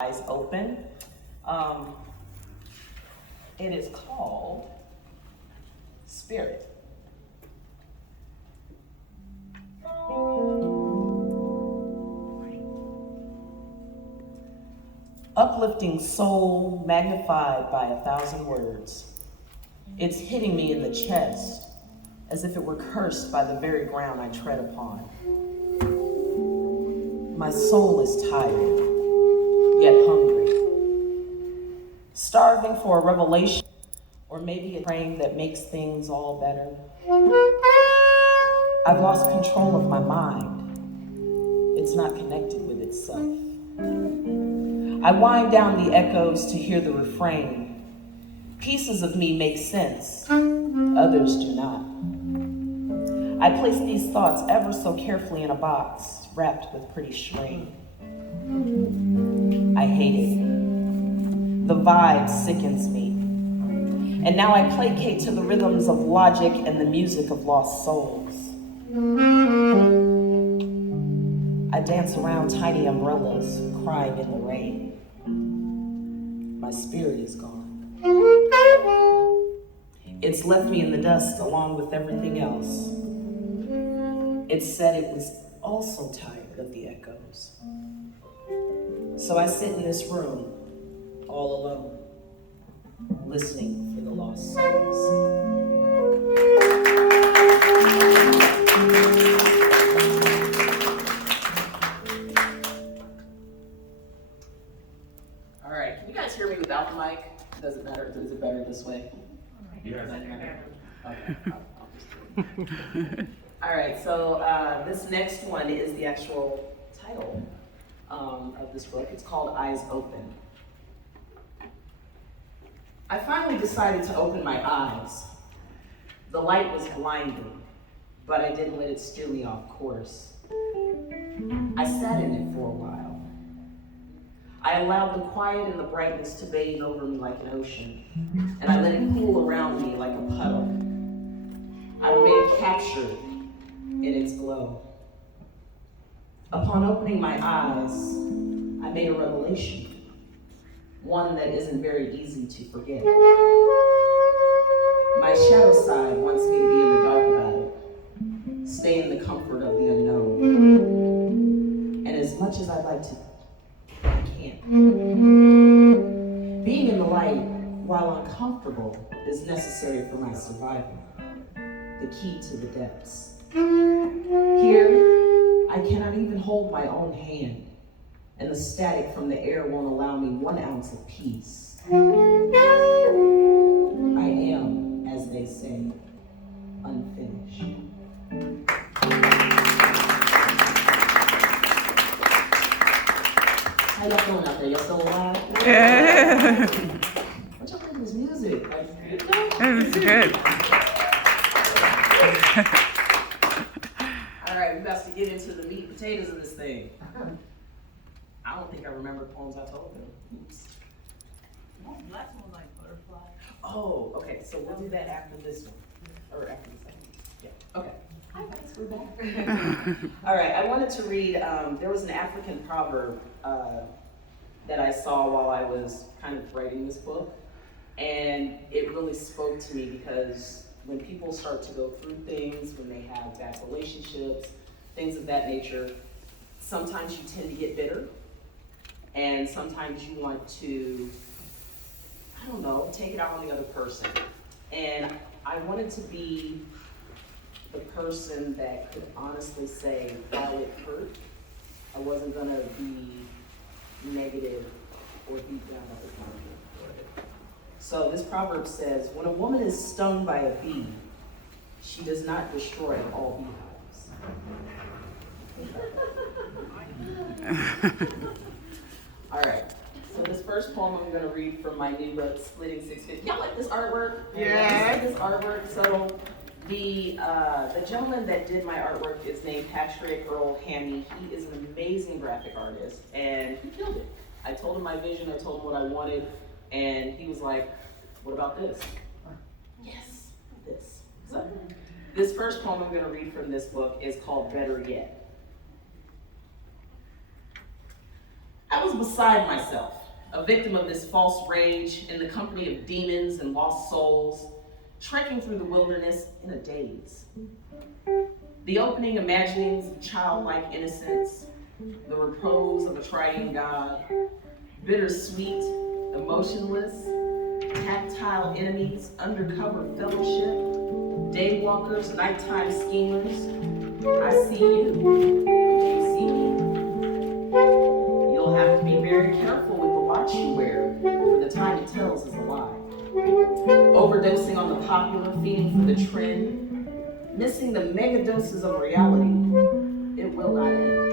Eyes open. Um, it is called Spirit. Uplifting soul magnified by 1,000 words. It's hitting me in the chest as if it were cursed by the very ground I tread upon. My soul is tired, yet hungry, starving for a revelation, or maybe a praying that makes things all better. I've lost control of my mind. It's not connected with itself. I wind down the echoes to hear the refrain. Pieces of me make sense, others do not. I place these thoughts ever so carefully in a box, wrapped with pretty string. I hate it. The vibe sickens me. And now I placate to the rhythms of logic and the music of lost souls. I dance around tiny umbrellas, crying in the rain. My spirit is gone. It's left me in the dust along with everything else. It said it was also tired of the echoes. So I sit in this room, all alone, listening for the lost souls. All right, can you guys hear me without the mic? Does it matter? Is it better this way? Yes. Okay. All right, so this next one is the actual title of this book. It's called Eyes Open. I finally decided to open my eyes. The light was blinding, but I didn't let it steer me off course. I sat in it for a while. I allowed the quiet and the brightness to bathe over me like an ocean, and I let it cool around me like a puddle. I remained captured in its glow. Upon opening my eyes, I made a revelation, one that isn't very easy to forget. My shadow side wants me to be in the dark about it, stay in the comfort of the unknown. And as much as I'd like to, I can't. Being in the light, while uncomfortable, is necessary for my survival, the key to the depths. Here, I cannot even hold my own hand, and the static from the air won't allow me 1 ounce of peace. I am, as they say, unfinished. How y'all feeling out there? Y'all still alive? Yeah. What y'all think of this music? That was good. All right, we about to get into the meat and potatoes of this thing. I don't think I remember the poems I told them. Oops. Last one like butterfly. Oh, okay, so we'll do that after this one, or after the second. Yeah, okay. Hi guys, we're back. All right, I wanted to read, there was an African proverb that I saw while I was kind of writing this book, and it really spoke to me because when people start to go through things, when they have bad relationships, things of that nature, sometimes you tend to get bitter, and sometimes you want to, I don't know, take it out on the other person. And I wanted to be the person that could honestly say, while it hurt, I wasn't gonna be negative or beat down other people. So this proverb says, when a woman is stung by a bee, she does not destroy all beehives. All right, so this first poem I'm gonna read from my new book, Splitting 650. Y'all like this artwork? Yes. This artwork, so the gentleman that did my artwork is named Patrick Earl Hammy. He is an amazing graphic artist, and he killed it. I told him my vision, I told him what I wanted, and he was like, what about this? Yes, this. So, this first poem I'm gonna read from this book is called Better Yet. I I was beside myself, a victim of this false rage in the company of demons and lost souls, trekking through the wilderness in a daze. The opening imaginings of childlike innocence, the repose of a triune God, bittersweet, emotionless, tactile enemies, undercover fellowship, daywalkers, nighttime schemers. I see you. Do you see me? You'll have to be very careful with the watch you wear, for the time it tells is a lie. Overdosing on the popular, feeding for the trend, missing the mega doses of reality, it will not end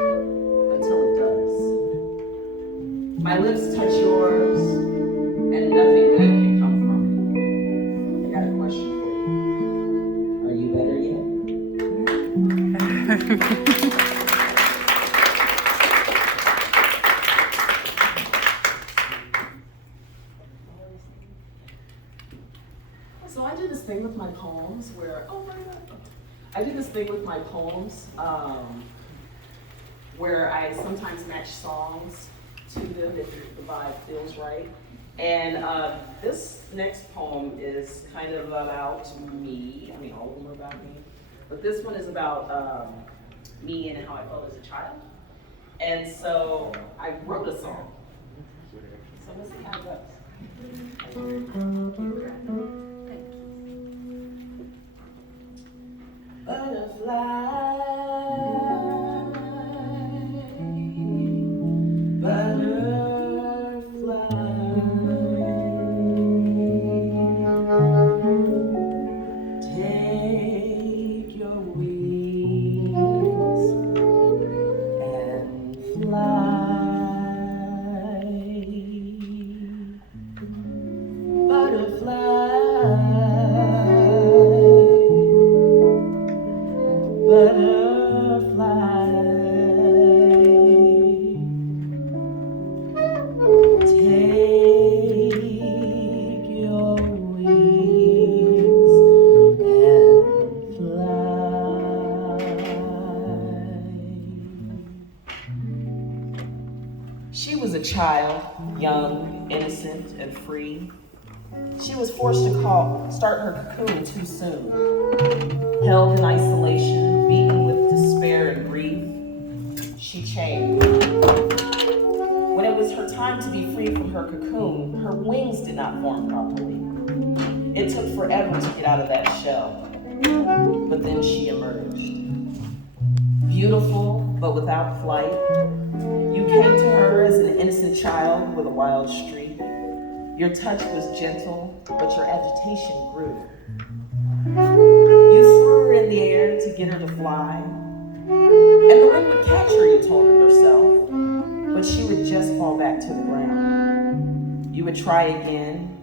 until it does. My lips touch yours, and nothing good can come from it. I got a question for you. Are you better yet? So I do this thing with my poems where, where I sometimes match songs to them if the vibe feels right. And this next poem is kind of about me. I mean, all of them are about me. But this one is about me and how I felt as a child. And so I wrote a song. So let's see how it goes. Butterfly, take your wings and fly. Butterfly, take your wings and fly. She was a child, young, innocent, and free. She was forced to start her cocoon too soon. Held in isolation, beaten with despair and grief, she changed. When it was her time to be free from her cocoon, her wings did not form properly. It took forever to get out of that shell, but then she emerged. Beautiful, but without flight. You came to her as an innocent child with a wild streak. Your touch was gentle, but your agitation grew. You threw her in the air to get her to fly. And the wind would catch her, you told her yourself, but she would just fall back to the ground. You would try again,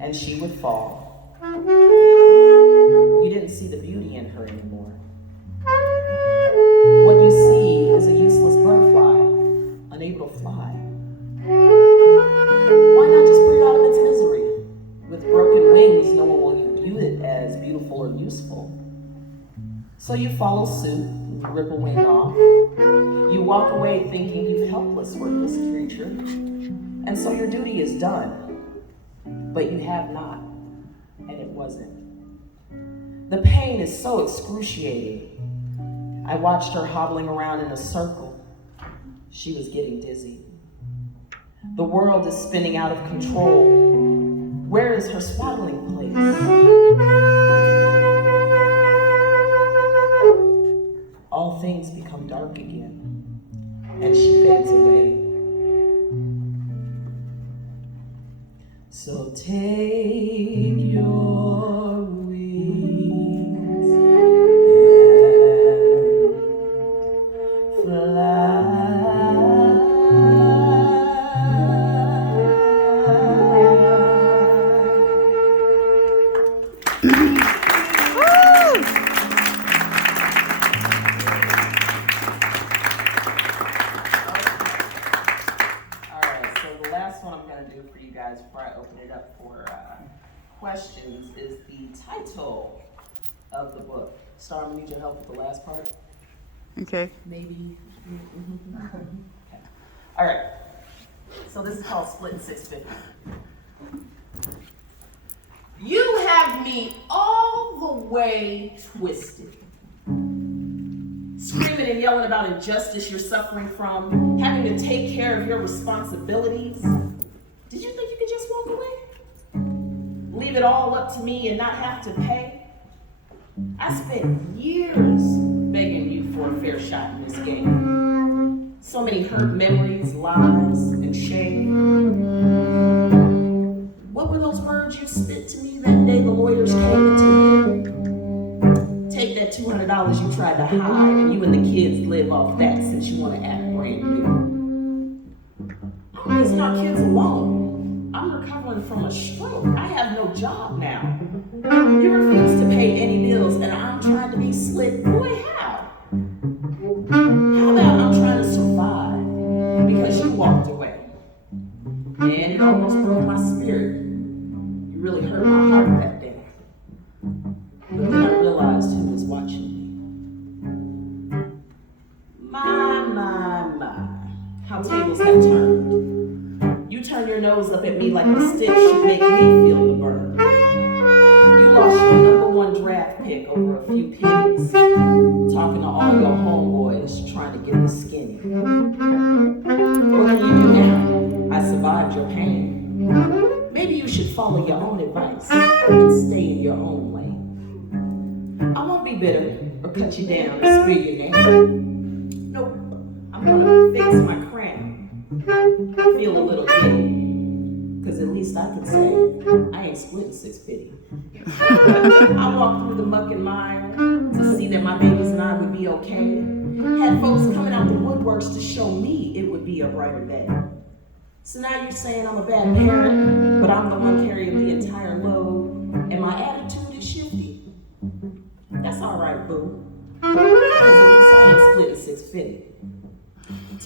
and she would fall. You didn't see the beauty in her anymore. What you see is a useless butterfly, unable to fly. Why not just put it out of its misery? With broken wings, no one will view it as beautiful or useful. So you follow suit, you rip a wing off. You walk away thinking you've helpless, worthless creature. And so your duty is done. But you have not, and it wasn't. The pain is so excruciating. I watched her hobbling around in a circle. She was getting dizzy. The world is spinning out of control. Where is her swaddling place? All things become dark again, and she fades away. So take your wings and fly. Before I open it up for questions, is the title of the book. Star, I need your help with the last part. Okay. Maybe. Okay. All right. So this is called splitting 650. You have me all the way twisted. Screaming and yelling about injustice you're suffering from, having to take care of your responsibilities. Did you think you could just walk away? Leave it all up to me and not have to pay? I spent years begging you for a fair shot in this game. So many hurt memories, lies, and shame. What were those words you spit to me that day the lawyers came into view? Take that $200 you tried to hide, and you and the kids live off that since you want to act brand new. I'm raising our kids alone. I'm recovering from a stroke. I have no job now. You refuse to pay any bills, and I'm trying to be slick. Boy, how? How about I'm trying to survive because you walked away? And it almost broke my spirit. You really hurt my heart that day. But then I realized who was watching me. My, how tables have turned. You turn your nose up at me like the stick should make me feel the burn. You lost your #1 draft pick over a few pennies, talking to all your homeboys trying to get the skinny. What can you do now? I survived your pain. Maybe you should follow your own advice and stay in your own lane. I won't be bitter or cut you down or spill your name. Nope, I'm gonna fix my crown. Feel a little giddy, cause at least I can say I ain't splitting 650. I walked through the muck and mire to see that my babies and I would be okay. Had folks coming out the woodworks to show me it would be a brighter day. So now you're saying I'm a bad parent, but I'm the one carrying the entire load, and my attitude is shifty? That's all right, boo. Because at least I ain't splitting 650.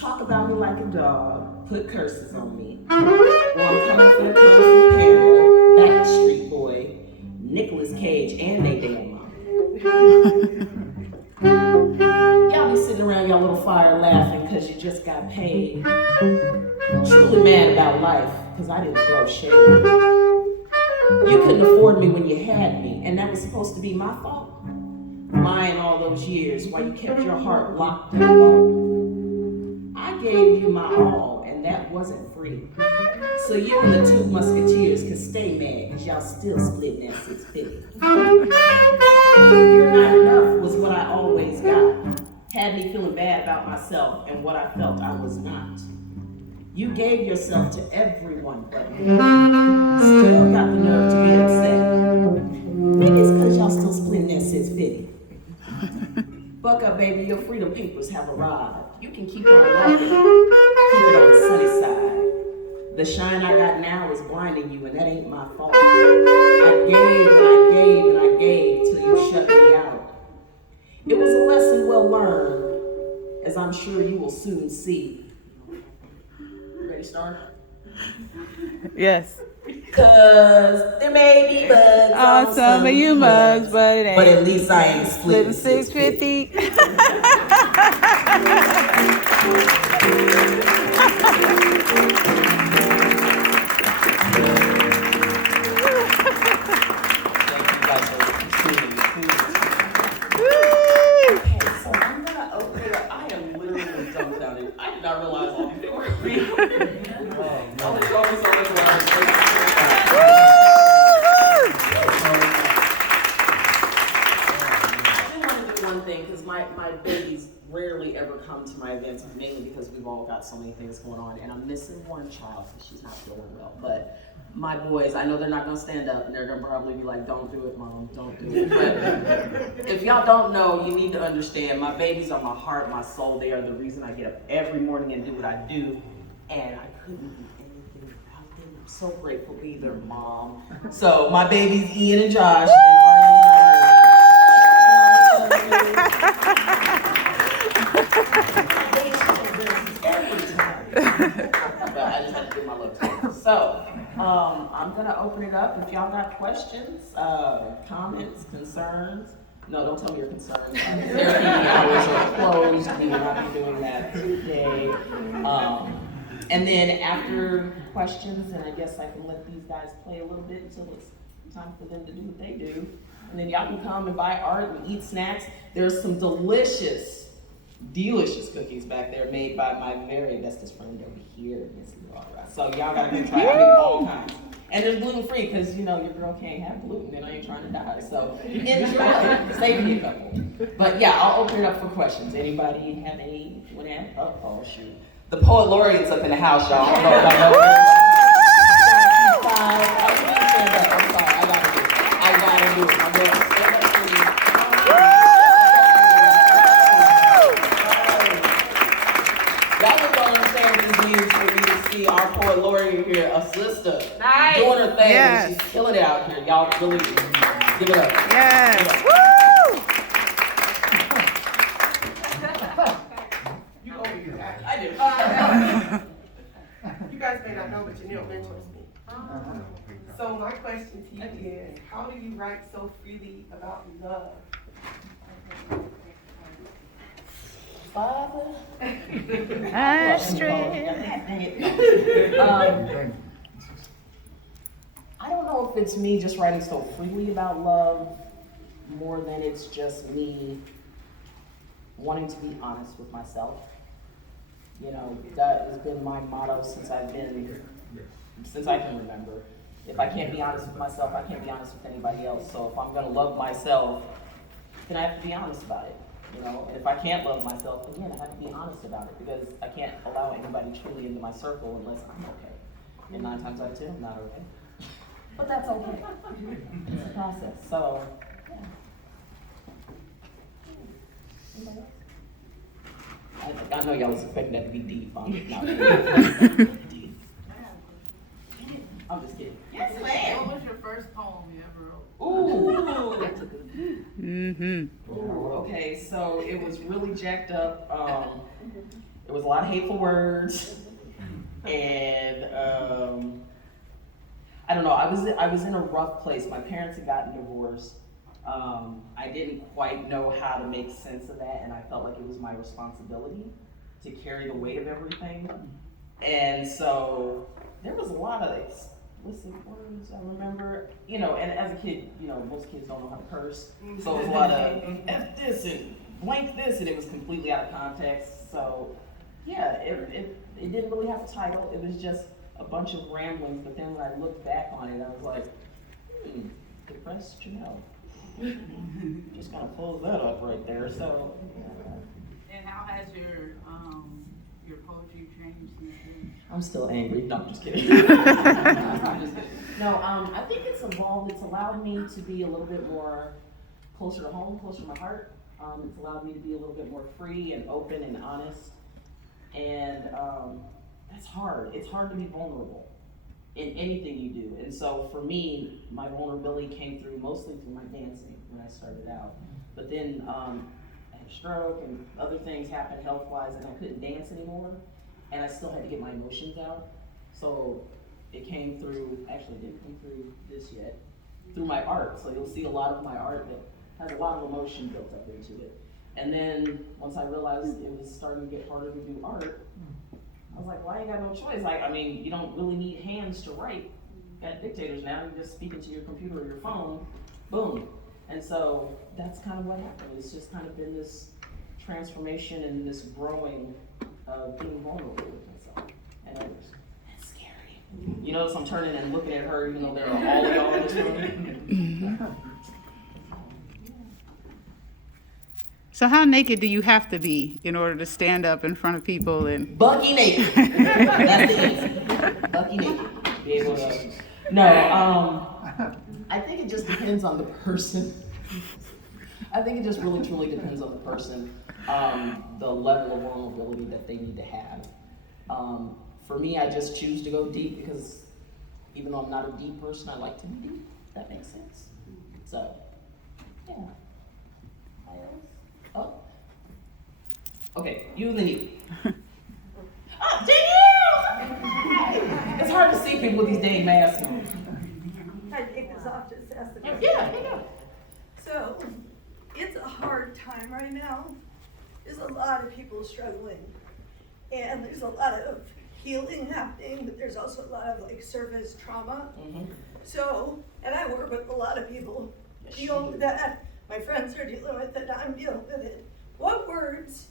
Talk about me like a dog, put curses on me. Well, I'm coming for the clothes from Panda, Backstreet Boy, Nicolas Cage, and they damn mom. Y'all be sitting around y'all little fire laughing because you just got paid. Truly mad about life because I didn't throw shade. You couldn't afford me when you had me, and that was supposed to be my fault. Mine all those years while you kept your heart locked and alone. I gave you my all, and that wasn't free. So you and the 2 musketeers can stay mad because y'all still splitting that 650. You're not enough was what I always got. Had me feeling bad about myself and what I felt I was not. You gave yourself to everyone but me. Still got the nerve to be upset. Maybe it's because y'all still splitting that 650. Buck up, baby, your freedom papers have arrived. You can keep on walking. Keep it on the sunny side. The shine I got now is blinding you, and that ain't my fault. I gave and I gave and I gave till you shut me out. It was a lesson well learned, as I'm sure you will soon see. Ready to start? Yes. Cause there may be bugs On some of you mugs, but it ain't. But at least I ain't splitting 650. So I'm gonna open it up. I am literally dumbfounded. I did not realize all these were real. Because my babies rarely ever come to my events, mainly because we've all got so many things going on, and I'm missing one child because she's not feeling well. But my boys, I know they're not gonna stand up, and they're gonna probably be like, "Don't do it, Mom, don't do it." But if y'all don't know, you need to understand. My babies are my heart, my soul. They are the reason I get up every morning and do what I do, and I couldn't do anything without them. I'm so grateful to be their mom. So my babies, Ian and Josh, and but I just had to do my love too. So, I'm gonna open it up. If y'all got questions, comments, concerns. No, don't tell me your concerns. Therapy hours are closed. We will not be doing that today. And then after questions, and I guess I can let these guys play a little bit until it's time for them to do what they do. And then y'all can come and buy art and eat snacks. There's some delicious cookies back there made by my very bestest friend over here, Miss Laura. So y'all gotta go try out all kinds. And there's gluten-free, because you know your girl can't have gluten and I ain't trying to die. So enjoy. Save me a couple. But yeah, I'll open it up for questions. Anybody have any? Oh shoot. The poet laureate's up in the house, y'all. I don't know if y'all know. I'm sorry, I gotta do it. I'm going to stand up for you. Y'all just don't understand what this means for you to see our poet laureate here, a sister, doing her thing. Yes. She's killing it out here. Y'all really give it up. Yes. Give it up. Woo! You owe me that. I do. You guys may not know, but Janelle mentors me. So my question to you is, how do you write so freely about love? Father. Astrid. I don't know if it's me just writing so freely about love more than it's just me wanting to be honest with myself. You know, that has been my motto since I can remember. If I can't be honest with myself, I can't be honest with anybody else. So if I'm gonna love myself, then I have to be honest about it. You know, and if I can't love myself, again, I have to be honest about it, because I can't allow anybody truly into my circle unless I'm okay. And 9 times out of 10, I'm not okay. But that's okay. It's a process. So, yeah. Anybody else? I know y'all was expecting that to be deep. I'm not deep. I'm just kidding. Yes, ma'am. What was your first poem you ever wrote? Ooh. Mm-hmm. Ooh, okay, so it was really jacked up. It was a lot of hateful words, and I don't know. I was in a rough place. My parents had gotten divorced. I didn't quite know how to make sense of that, and I felt like it was my responsibility to carry the weight of everything. And so there was a lot of explicit words, I remember, you know, and as a kid, you know, most kids don't know how to curse. So it was a lot of F this and blank this, and it was completely out of context. So yeah, it didn't really have a title. It was just a bunch of ramblings, but then when I looked back on it, I was like, depressed Janelle. Just kind of pulls that up right there, so. And how has your poetry changed since then? I'm still angry. No, I'm just kidding. I'm just kidding. No, I think it's evolved. It's allowed me to be a little bit more closer to home, closer to my heart. It's allowed me to be a little bit more free and open and honest. And that's hard. It's hard to be vulnerable in anything you do. And so for me, my vulnerability came through mostly through my dancing when I started out. But then I had a stroke and other things happened health-wise, and I couldn't dance anymore. And I still had to get my emotions out. So it came through, actually it didn't come through this yet, through my art. So you'll see a lot of my art that has a lot of emotion built up into it. And then once I realized it was starting to get harder to do art, I was like, well, I ain't got no choice. Like, I mean, you don't really need hands to write. You got dictators now, you're just speaking to your computer or your phone, boom. And so that's kind of what happened. It's just kind of been this transformation and this growing of being vulnerable with myself and others. That's scary. You notice I'm turning and looking at her even though there are all of y'all in this room. So how naked do you have to be in order to stand up in front of people and? Bucky naked. That's the answer. Bucky naked. Be able to. No, I think it just depends on the person. I think it just really truly depends on the person, the level of vulnerability that they need to have. For me, I just choose to go deep because even though I'm not a deep person, I like to be deep. If that makes sense. So, yeah. Oh. Okay, you and then you. Oh, Danielle! It's hard to see people with these dang masks on. I take this off just as the. Yeah. So, it's a hard time right now. There's a lot of people struggling. And there's a lot of healing happening, but there's also a lot of like service trauma. Mhm. So, and I work with a lot of people Yes, deal you with do. that. My friends are dealing with it, I'm dealing with it. What words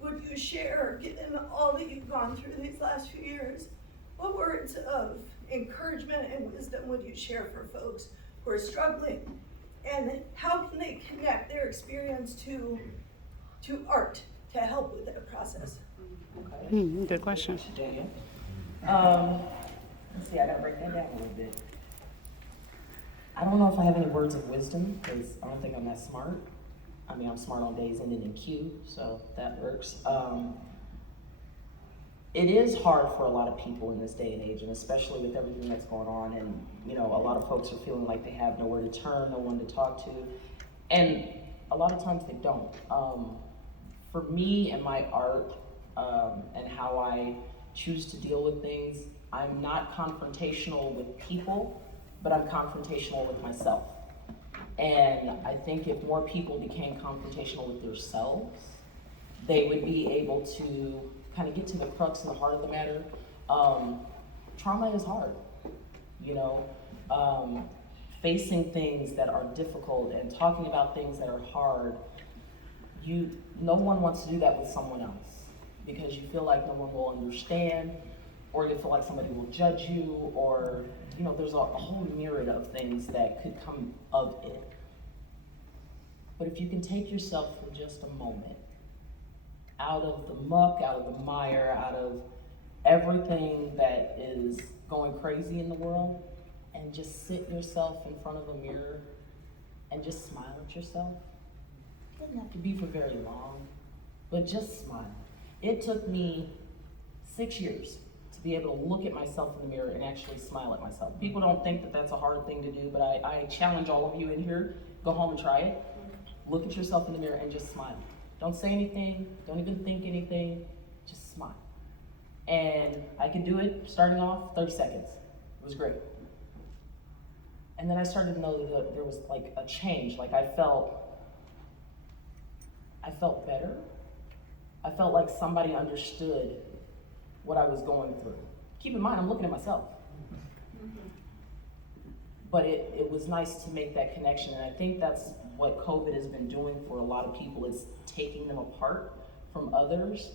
would you share, given all that you've gone through these last few years? What words of encouragement and wisdom would you share for folks who are struggling? And how can they connect their experience to art to help with that process? Okay. Good question. Daniel. Let's see, I gotta break that down a little bit. I don't know if I have any words of wisdom, because I don't think I'm that smart. I mean, I'm smart on days ending in Q, so that works. It is hard for a lot of people in this day and age, and especially with everything that's going on, and you know, a lot of folks are feeling like they have nowhere to turn, no one to talk to, and a lot of times they don't. For me and my art, and how I choose to deal with things, I'm not confrontational with people, but I'm confrontational with myself. And I think if more people became confrontational with themselves, they would be able to kind of get to the crux and the heart of the matter. Trauma is hard, you know. Facing things that are difficult and talking about things that are hard, no one wants to do that with someone else, because you feel like no one will understand, or you feel like somebody will judge you, or you know, there's a whole myriad of things that could come of it. But if you can take yourself for just a moment out of the muck, out of the mire, out of everything that is going crazy in the world, and just sit yourself in front of a mirror and just smile at yourself. It doesn't have to be for very long, but just smile. It took me 6 years to be able to look at myself in the mirror and actually smile at myself. People don't think that that's a hard thing to do, but I challenge all of you in here, go home and try it. Look at yourself in the mirror and just smile. Don't say anything, don't even think anything, just smile. And I could do it starting off 30 seconds. It was great. And then I started to know that there was like a change, like I felt better. I felt like somebody understood what I was going through. Keep in mind, I'm looking at myself. But it was nice to make that connection, and I think that's what COVID has been doing for a lot of people, is taking them apart from others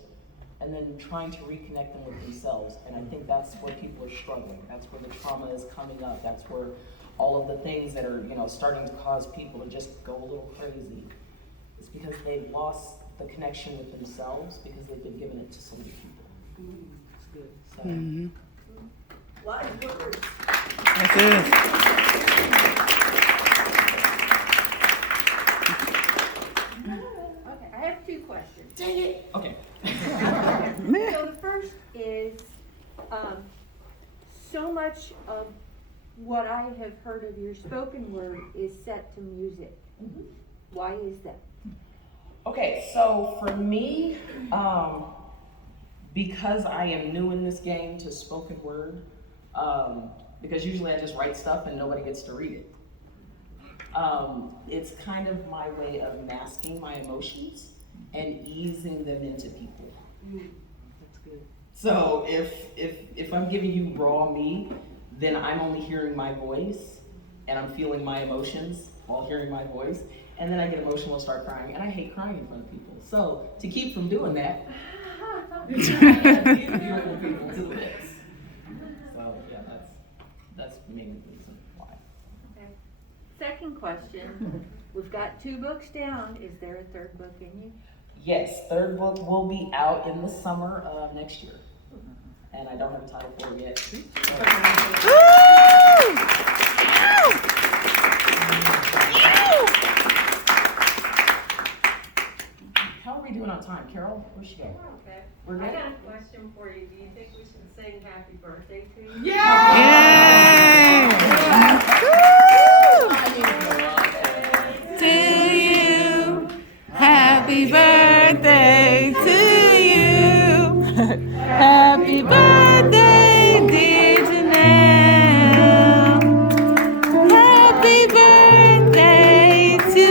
and then trying to reconnect them with themselves. And I think that's where people are struggling. That's where the trauma is coming up. That's where all of the things that are, you know, starting to cause people to just go a little crazy. It's because they've lost the connection with themselves because they've been giving it to so many people. It's good. So. Wise words. That's it. Okay, I have two questions. Dang it. Okay. So the first is, so much of what I have heard of your spoken word is set to music. Mhm. Why is that? Okay, so for me, because I am new in this game to spoken word, because usually I just write stuff and nobody gets to read it. It's kind of my way of masking my emotions and easing them into people. That's good. So if I'm giving you raw me, then I'm only hearing my voice and I'm feeling my emotions while hearing my voice. And then I get emotional and start crying, and I hate crying in front of people. So to keep from doing that, I add these beautiful people to the mix. So yeah, that's mainly the reason why. Okay. Second question, we've got 2 books down. Is there a third book in you? Yes, third book will be out in the summer of next year. And I don't have a title for it yet. How are we doing on time? Carol, where'd she go? Okay. We're I good? got a question for you. Do you think we should sing happy birthday to you? Yay! To you, happy birthday to you. Happy birthday, dear Janelle. Happy birthday to you.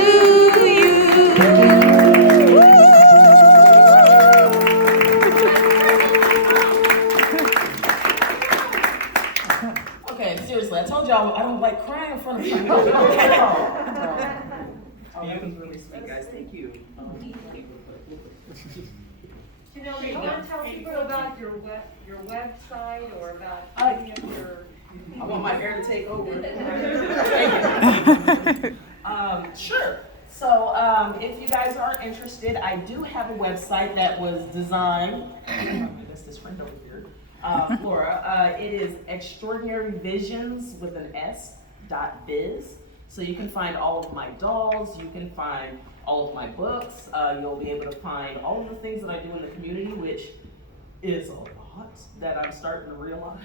okay, seriously, I told y'all I don't like crying in front of people. Oh, that was really sweet, guys. Thank you. Janelle, do you wanna tell people about your website or about any of your? I want my hair to take over. Sure. So, if you guys are interested, I do have a website that was designed. That's this friend over here, Laura. It is Extraordinary Visions with an S.biz. So you can find all of my dolls. You can find all of my books. You'll be able to find all of the things that I do in the community, which is a lot that I'm starting to realize.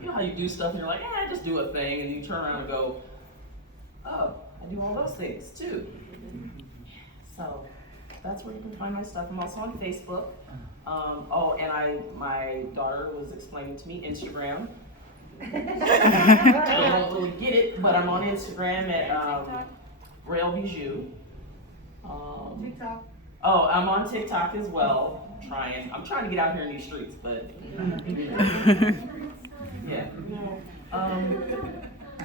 You know how you do stuff and you're like, just do a thing, and you turn around and go, oh, I do all those things too. So that's where you can find my stuff. I'm also on Facebook. My daughter was explaining to me Instagram. I don't really get it, but I'm on Instagram at Rail Bijou. TikTok. Oh, I'm on TikTok as well. I'm trying to get out here in these streets, but yeah.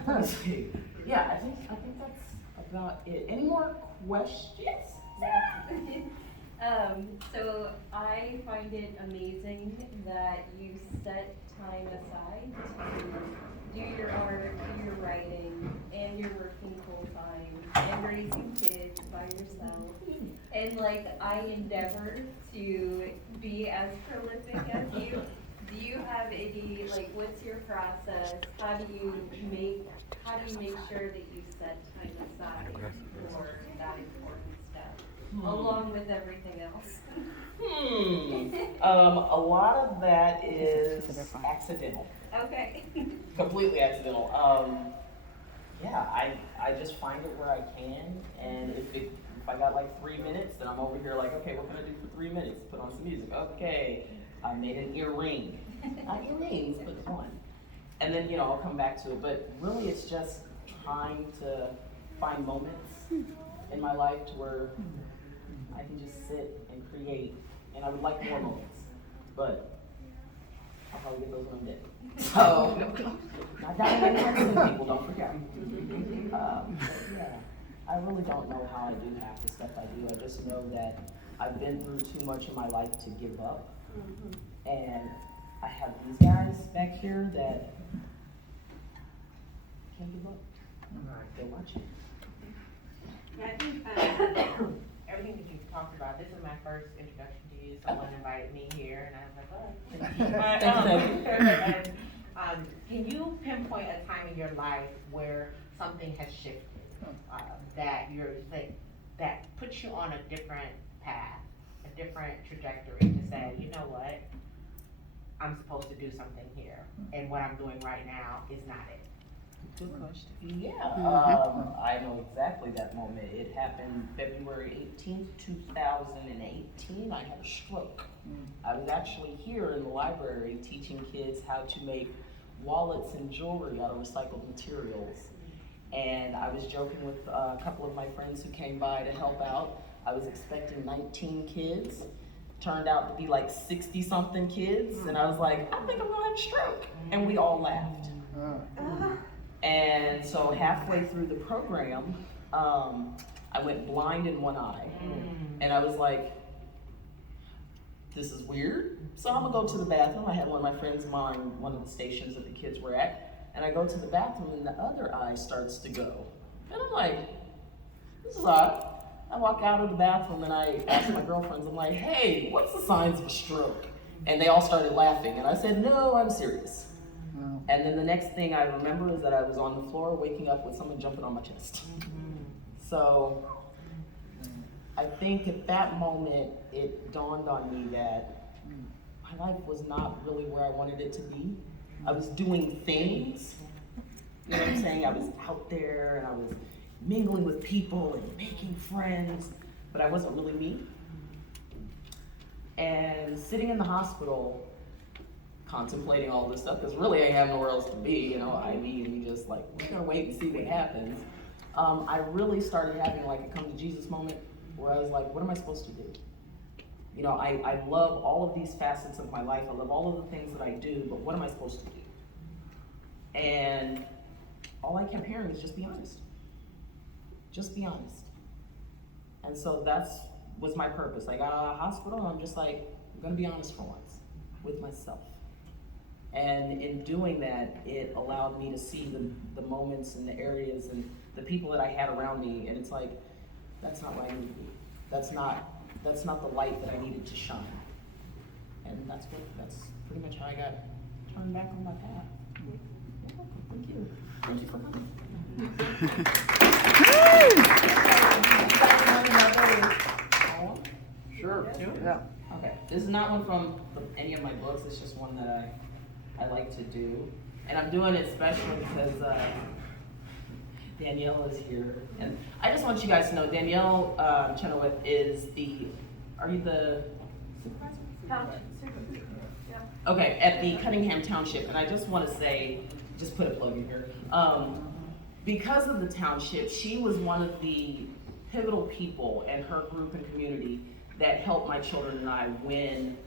Let's see. Yeah, I think that's about it. Any more questions? So I find it amazing that you set time aside to do your art, do your writing, and you're working full time and raising kids by yourself. And like I endeavor to be as prolific as you. Do you have any, like, what's your process? How do you make sure that you set time aside for that important stuff, along with everything else? A lot of that is accidental, Okay. completely accidental. I just find it where I can, and if I got like 3 minutes, then I'm over here like, okay, what can I do for 3 minutes? Put on some music. Okay, I made an earring. Not earrings, but one. And then, I'll come back to it. But really, it's just trying to find moments in my life to where I can just sit and create. And I would like more moments, but I'll probably get those when I'm dead. So, not dying anytime soon, people, don't forget. But yeah, I really don't know how I do half the stuff I do. I just know that I've been through too much in my life to give up. And I have these guys back here that can't give up. They're watching. I think everything that you've talked about, this is my first introduction to you. Someone invited me here, and I was like, oh. Can you pinpoint a time in your life where something has shifted, that puts you on a different path, a different trajectory to say, you know what, I'm supposed to do something here, and what I'm doing right now is not it? Good question. Yeah, I know exactly that moment. It happened February 18th, 2018. I had a stroke. I was actually here in the library teaching kids how to make wallets and jewelry out of recycled materials. And I was joking with a couple of my friends who came by to help out. I was expecting 19 kids. Turned out to be like 60-something kids. And I was like, I think I'm gonna have a stroke. And we all laughed. And so halfway through the program, I went blind in one eye. And I was like, this is weird. So I'm gonna go to the bathroom. I had one of my friends mine one of the stations that the kids were at. And I go to the bathroom and the other eye starts to go. And I'm like, this is odd. I walk out of the bathroom and I ask my girlfriends, I'm like, hey, what's the signs of a stroke? And they all started laughing. And I said, no, I'm serious. And then the next thing I remember is that I was on the floor waking up with someone jumping on my chest. So I think at that moment, it dawned on me that my life was not really where I wanted it to be. I was doing things, you know what I'm saying? I was out there and I was mingling with people and making friends, but I wasn't really me. And sitting in the hospital, contemplating all this stuff, because really I have nowhere else to be, I mean, you just like, we're gonna wait and see what happens. I really started having like a come to Jesus moment where I was like, what am I supposed to do? I love all of these facets of my life. I love all of the things that I do, but what am I supposed to do? And all I kept hearing was just be honest. Just be honest. And so was my purpose. I got out of the hospital and I'm just like, I'm gonna be honest for once with myself. And in doing that, it allowed me to see the moments and the areas and the people that I had around me, and it's like, that's not where I need to be. That's not the light that I needed to shine. And that's pretty much how I got turned back on my path. You're welcome. Thank you. Thank you for coming. Sure. Yeah. Okay, this is not one from any of my books, it's just one that I like to do. And I'm doing it specially because Danielle is here. And I just want you guys to know, Danielle Chenoweth are you the supervisor? Okay, at the Cunningham Township, and I just want to say, just put a plug in here. Because of the township, she was one of the pivotal people in her group and community that helped my children and I when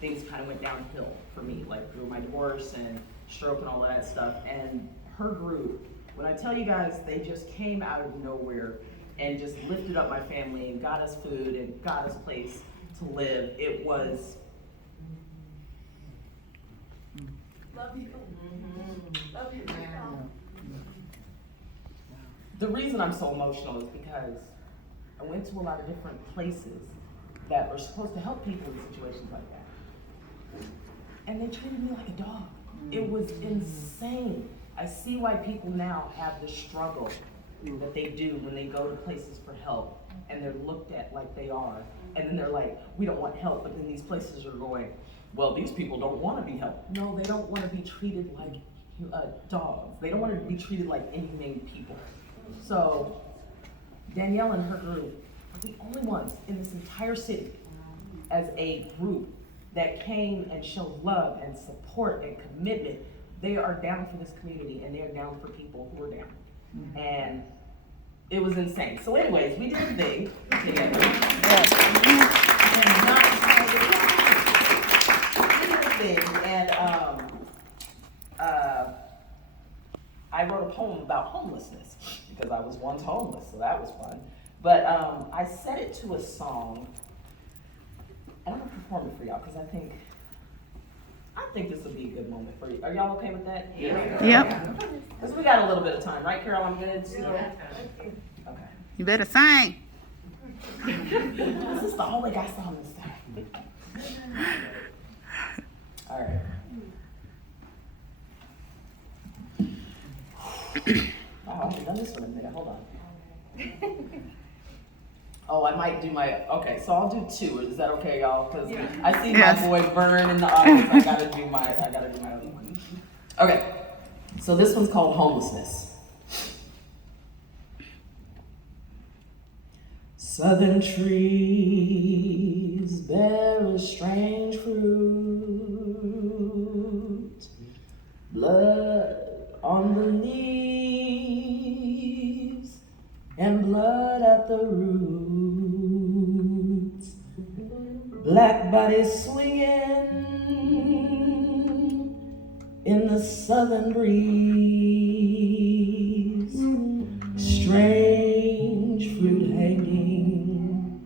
things kind of went downhill for me, like through my divorce and stroke and all that stuff. And her group, when I tell you guys, they just came out of nowhere and just lifted up my family and got us food and got us a place to live. It was... Love you. Love you. The reason I'm so emotional is because I went to a lot of different places that were supposed to help people in situations like that. And they treated me like a dog. It was insane. I see why people now have the struggle that they do when they go to places for help and they're looked at like they are. And then they're like, we don't want help, but then these places are going, well, these people don't want to be helped. No, they don't want to be treated like dogs. They don't want to be treated like inhumane people. So Danielle and her group are the only ones in this entire city as a group that came and showed love and support and commitment. They are down for this community and they are down for people who are down. And it was insane. So anyways, we did a thing together. And I wrote a poem about homelessness because I was once homeless, so that was fun. But I set it to a song, and I'm gonna perform it for y'all because I think this would be a good moment for you. Are y'all okay with that? Yeah. Yep. Because we got a little bit of time, right, Carol? I'm good. Yeah. Okay. You better sing. This is the only guy song this time. All right. Oh, I haven't done this one in a minute. Hold on. Oh, I might do okay, so I'll do two. Is that okay, y'all? Because I see Yes. my boy Vern in the audience. I gotta do my other one. Okay, so this one's called Homelessness. Southern trees bear a strange fruit, blood on the leaves and blood at the roots, black bodies swinging in the southern breeze, strange fruit hanging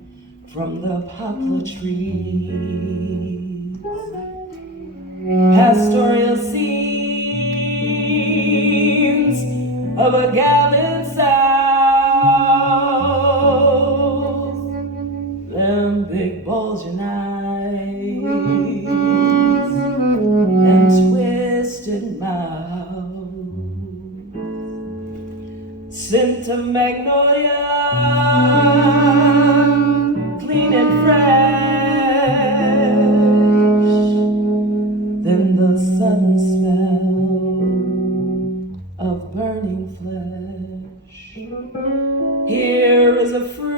from the poplar trees, pastoral scenes of a gallant South, them big bulging eyes and twisted mouth, scent of magnolia, clean and fresh, then the sudden smell of burning flesh. Here is a fruit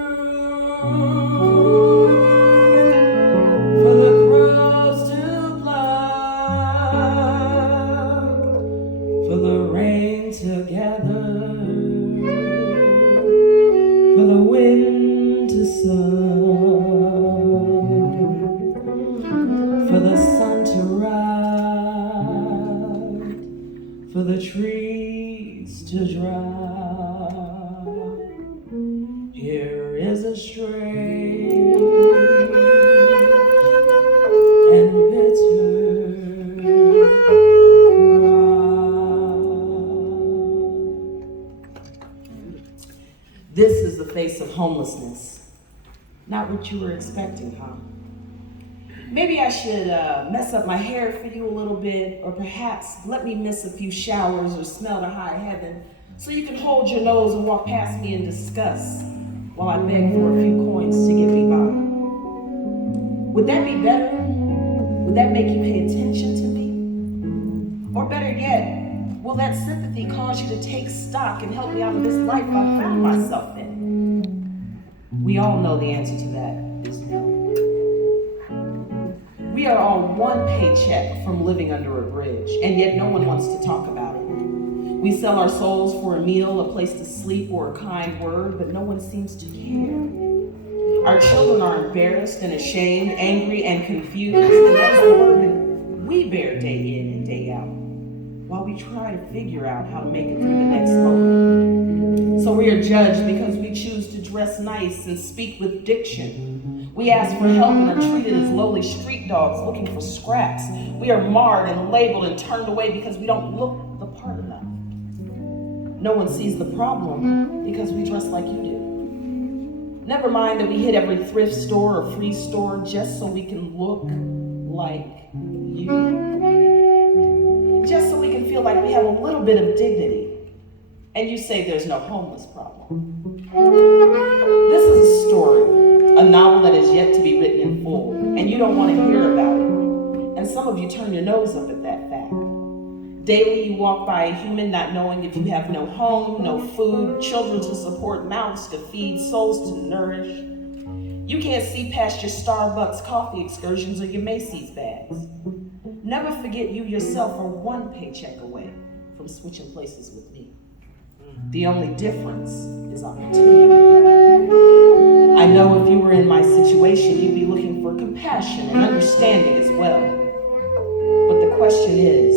for the crows to pluck, for the rain to gather, for the wind to sow, for the sun to ride, for the trees to dry. Here is a strange and bitter cry. This is the face of homelessness. Not what you were expecting, huh? Maybe I should mess up my hair for you a little bit, or perhaps let me miss a few showers or smell the high heaven so you can hold your nose and walk past me in disgust while I beg for a few coins to get me by. Would that be better? Would that make you pay attention to me? Or better yet, will that sympathy cause you to take stock and help me out of this life I found myself in? We all know the answer to that is no. We are all one paycheck from living under a bridge, and yet no one wants to talk about it. We sell our souls for a meal, a place to sleep, or a kind word, but no one seems to care. Our children are embarrassed and ashamed, angry and confused, and that's the burden we bear day in and day out, while we try to figure out how to make it through the next moment. So we are judged because we choose to dress nice and speak with diction. We ask for help and are treated as lowly street dogs looking for scraps. We are marred and labeled and turned away because we don't look the part enough. No one sees the problem because we dress like you do. Never mind that we hit every thrift store or free store just so we can look like you. Just so we can feel like we have a little bit of dignity. And you say there's no homeless problem. This is a story, a novel that is yet to be written in full, and you don't want to hear about it. And some of you turn your nose up at that fact. Daily you walk by a human not knowing if you have no home, no food, children to support, mouths to feed, souls to nourish. You can't see past your Starbucks coffee excursions or your Macy's bags. Never forget you yourself are one paycheck away from switching places with me. The only difference is opportunity. I know if you were in my situation, you'd be looking for compassion and understanding as well. But the question is,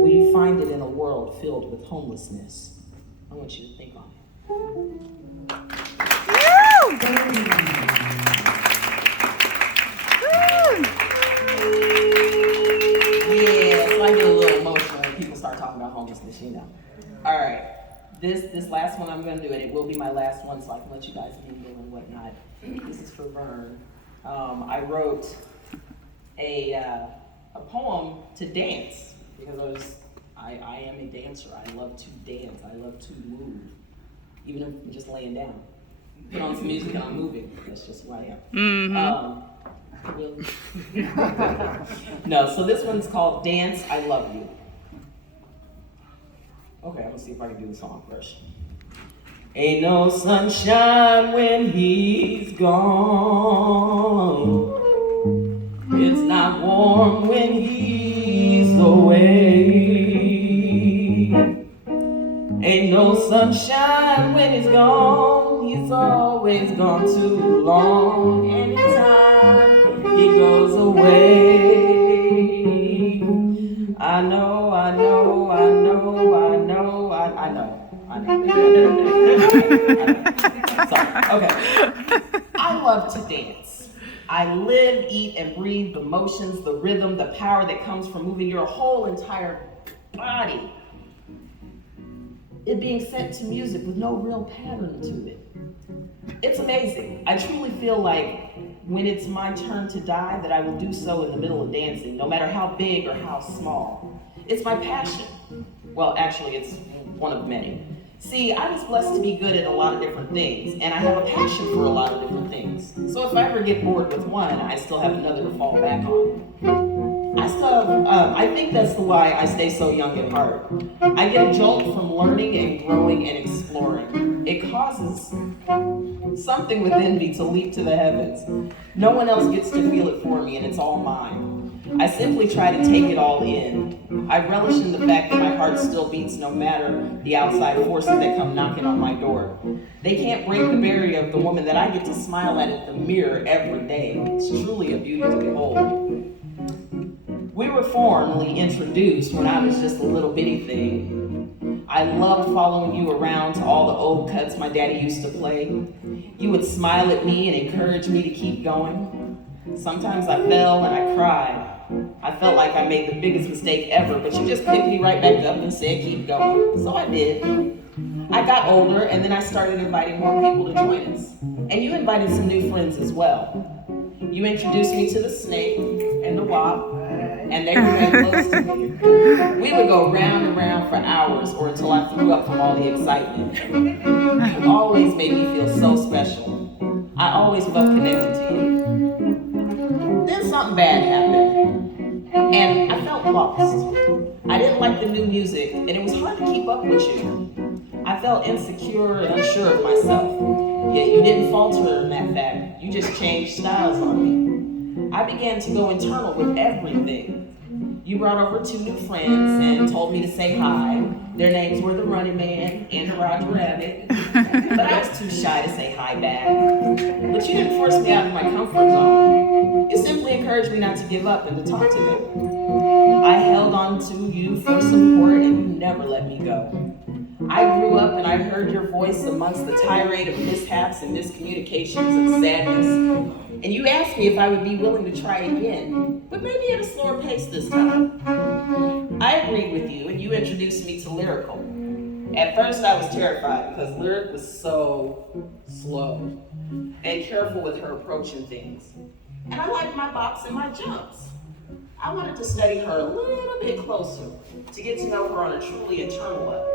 will you find it in a world filled with homelessness? I want you to think on it. Yeah, so I get a little emotional when people start talking about homelessness, you know. All right. This last one I'm going to do, and it will be my last one, so I can let you guys mingle and whatnot. This is for Vern. I wrote a poem to dance because I am a dancer. I love to dance. I love to move, even if I'm just laying down. Put on some music and I'm moving. That's just who I am. Really? No. So this one's called "Dance I Love You." Okay, I'm gonna see if I can do the song first. Ain't no sunshine when he's gone. It's not warm when he's away. Ain't no sunshine when he's gone. He's always gone too long. Anytime he goes away. I know. Sorry, okay. I love to dance. I live, eat, and breathe the motions, the rhythm, the power that comes from moving your whole entire body. It being set to music with no real pattern to it. It's amazing. I truly feel like when it's my turn to die, that I will do so in the middle of dancing, no matter how big or how small. It's my passion. Well, actually, it's one of many. See, I was blessed to be good at a lot of different things, and I have a passion for a lot of different things. So if I ever get bored with one, I still have another to fall back on. I think that's why I stay so young at heart. I get a jolt from learning and growing and exploring. It causes something within me to leap to the heavens. No one else gets to feel it for me, and it's all mine. I simply try to take it all in. I relish in the fact that my heart still beats no matter the outside forces that come knocking on my door. They can't break the barrier of the woman that I get to smile at the mirror every day. It's truly a beauty to behold. We were formally introduced when I was just a little bitty thing. I loved following you around to all the old cuts my daddy used to play. You would smile at me and encourage me to keep going. Sometimes I fell and I cried. I felt like I made the biggest mistake ever, but you just picked me right back up and said keep going. So I did. I got older and then I started inviting more people to join us. And you invited some new friends as well. You introduced me to the snake and the wop, and they remained close to me. We would go round and round for hours or until I threw up from all the excitement. You always made me feel so special. I always felt connected to you. Then something bad happened, and I felt lost. I didn't like the new music, and it was hard to keep up with you. I felt insecure and unsure of myself. Yet you didn't falter in that fact. You just changed styles on me. I began to go internal with everything. You brought over 2 new friends and told me to say hi. Their names were the Running Man and the Roger Rabbit. But I was too shy to say hi back. But you didn't force me out of my comfort zone. You simply encouraged me not to give up and to talk to them. I held on to you for support and you never let me go. I grew up and I heard your voice amongst the tirade of mishaps and miscommunications and sadness. And you asked me if I would be willing to try again, but maybe at a slower pace this time. I agreed with you and you introduced me to Lyrical. At first I was terrified because Lyric was so slow and careful with her approach and things. And I liked my box and my jumps. I wanted to study her a little bit closer to get to know her on a truly internal level.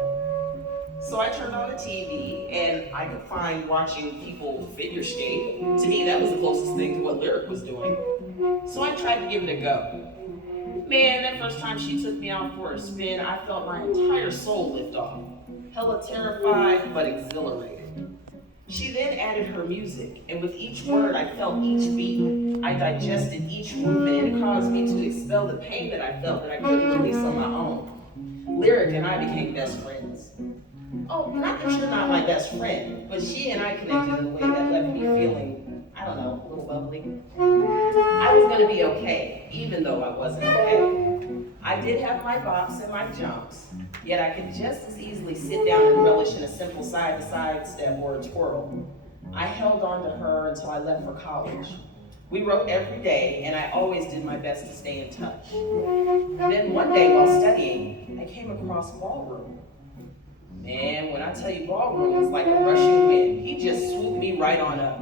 So I turned on the TV and I could find watching people figure skate. To me, that was the closest thing to what Lyric was doing. So I tried to give it a go. Man, that first time she took me out for a spin, I felt my entire soul lift off. Hella terrified, but exhilarated. She then added her music, and with each word I felt each beat. I digested each movement, and it caused me to expel the pain that I felt that I couldn't release on my own. Lyric and I became best friends. Oh, not that you're not my best friend, but she and I connected in a way that left me feeling, I don't know, a little bubbly. I was gonna be okay, even though I wasn't okay. I did have my bops and my jumps, yet I could just as easily sit down and relish in a simple side-to-side step or a twirl. I held on to her until I left for college. We wrote every day, and I always did my best to stay in touch. Then one day while studying, I came across Ballroom. Man, when I tell you Ballroom was like a rushing wind, he just swooped me right on up.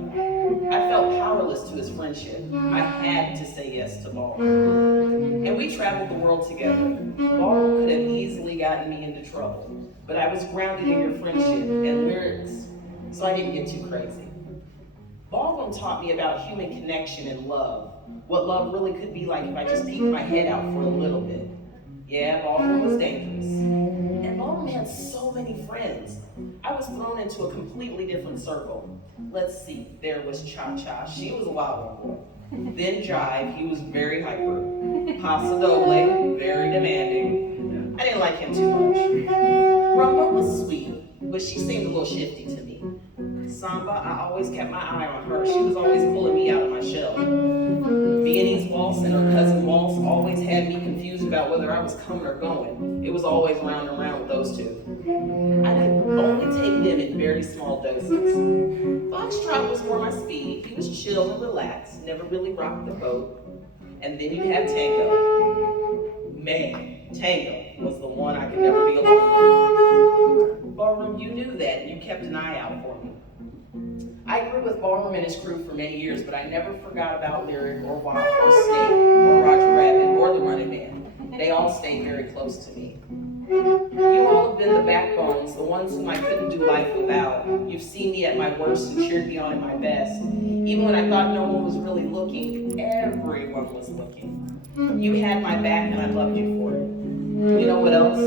I felt powerless to his friendship. I had to say yes to Ballroom. And we traveled the world together. Ballroom could have easily gotten me into trouble, but I was grounded in your friendship and lyrics, so I didn't get too crazy. Ballroom taught me about human connection and love, what love really could be like if I just peeked my head out for a little bit. Yeah, Ballroom was dangerous. And Ballroom had so many friends. I was thrown into a completely different circle. Let's see, there was Cha-Cha, she was a wild one boy. Then Jive, he was very hyper. Paso Doble, very demanding. I didn't like him too much. Rumba was sweet, but she seemed a little shifty to me. Samba, I always kept my eye on her. She was always pulling me out of my shell. Viennese waltz and her cousin waltz always had me confused about whether I was coming or going. It was always round and round with those two. I could only take them in very small doses. Foxtrot was more my speed. He was chill and relaxed, never really rocked the boat. And then you had Tango. Man, Tango was the one I could never be alone with. Ballroom, you knew that, and you kept an eye out for me. I grew with Ballroom and his crew for many years, but I never forgot about Lyric or Wop or Snake or Roger Rabbit or the Running Man. They all stayed very close to me. You all have been the backbones, the ones whom I couldn't do life without. You've seen me at my worst and cheered me on at my best. Even when I thought no one was really looking, everyone was looking. You had my back and I loved you for it. You know what else?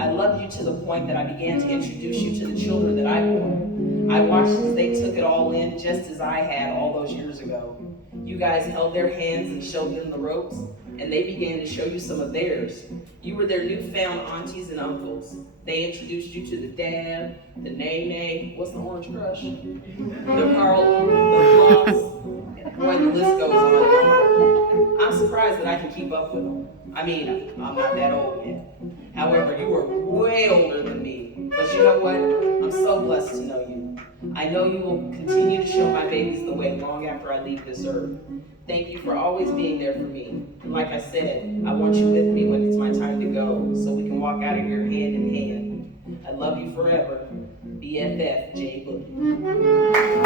I loved you to the point that I began to introduce you to the children that I bore. I watched as they took it all in just as I had all those years ago. You guys held their hands and showed them the ropes, and they began to show you some of theirs. You were their newfound aunties and uncles. They introduced you to the Dab, the Nay-Nay, what's the Orange Crush? The Carl, the Floss, boy, the list goes on and on. I'm surprised that I can keep up with them. I mean, I'm not that old yet. However, you were way older than me, know what? I'm so blessed to know you. I know you will continue to show my babies the way long after I leave this earth. Thank you for always being there for me. And like I said, I want you with me when it's my time to go, so we can walk out of here hand in hand. I love you forever. BFF, J. Boogie.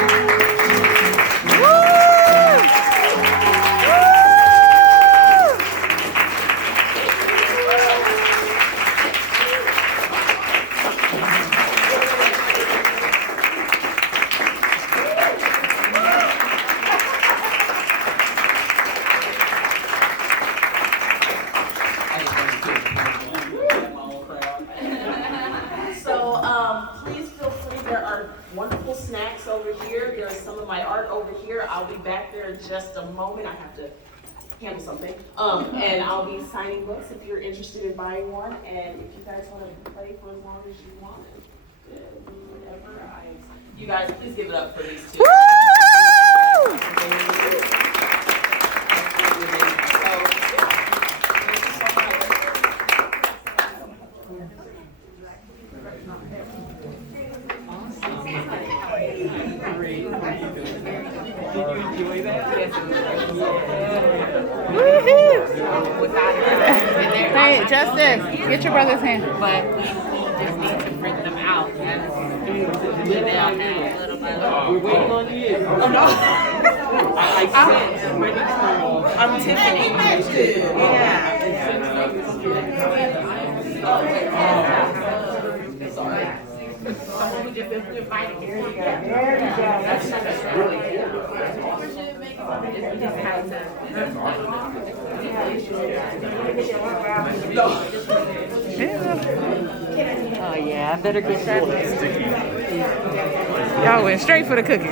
So, please feel free, there are wonderful snacks over here, there's some of my art over here, I'll be back there in just a moment, I have to handle something. And I'll be signing books if you're interested in buying one, and if you guys wanna play for as long as you want, whatever, you guys, please give it up for these two. Hey, Justice, get your brother's hand. But we just need to print them out. We're waiting on you. Oh, no. I'm Tiffany. Oh, yeah, I better get that. Y'all went straight for the cookies.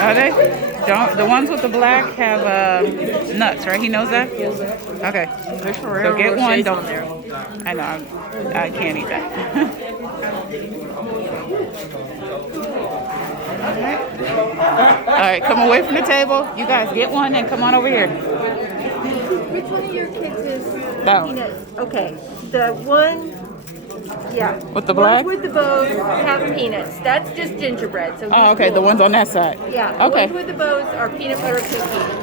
Are they? Don't, the ones with the black have nuts, right? He knows that? Okay. So get one. Don't. I know. I can't eat that. All right, come away from the table. You guys get one and come on over here. Which one of your kids is That one. peanuts? Okay, the one, yeah. With the black? Ones with the bows have peanuts. That's just gingerbread. So Oh, okay. The ones on that side. yeah. The Okay. ones with the bows are peanut butter cookies.